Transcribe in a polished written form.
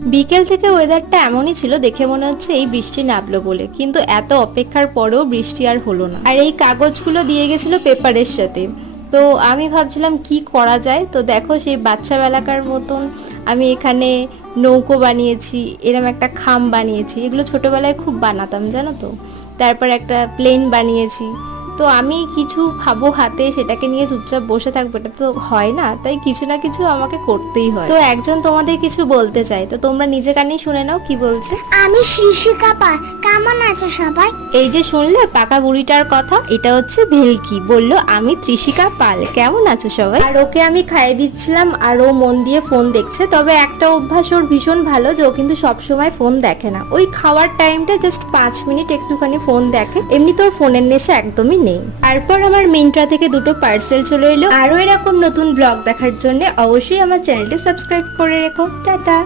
বিকেল থেকে ওয়েদারটা এমনই ছিল, দেখে মনে হচ্ছে এই বৃষ্টি নামলো বলে, কিন্তু এত অপেক্ষার পরেও বৃষ্টি আর হলো না। আর এই কাগজগুলো দিয়ে গেছিল পেপারের সাথে। তো আমি ভাবছিলাম কি করা যায়, তো দেখো সেই বাচ্চা বেলাকার মতন আমি এখানে নৌকো বানিয়েছি, এরম একটা খাম বানিয়েছি, এগুলো ছোটবেলায় খুব বানাতাম জানো তো। তারপর একটা প্লেন বানিয়েছি। তো আমি কিছু ভাবো হাতে, সেটাকে নিয়ে চুপচাপ বসে থাকবো, এটা তো হয় না, তাই কিছু না কিছু আমাকে করতেই হয়। তো একজন তোমাদের কিছু বলতে চাই, তো তোমরা নিজে কানেই শুনে নাও কি বলছে। আমি শ্রীষিকা পাল, কেমন আছো সবাই? এই যে শুনলে পাকা বুড়িটার কথা, এটা হচ্ছে ভেলকি, বললো আমি ত্রিশিকা পাল, কেমন আছো সবাই। আর ওকে আমি খাইয়ে দিচ্ছিলাম আর ও মন দিয়ে ফোন দেখছে। তবে একটা অভ্যাস ওর ভীষণ ভালো, যে ও কিন্তু সবসময় ফোন দেখে না, ওই খাওয়ার টাইমটা জাস্ট 5 মিনিট একটুখানি ফোন দেখে, এমনি তোর ফোনের নেশা একদমই নেই। তারপর আমার মিন্ত্রা থেকে 2টো পার্সেল চলে এলো। আরো এরকম নতুন ব্লগ দেখার জন্য অবশ্যই আমার চ্যানেলটি সাবস্ক্রাইব করে রেখো। টাটা।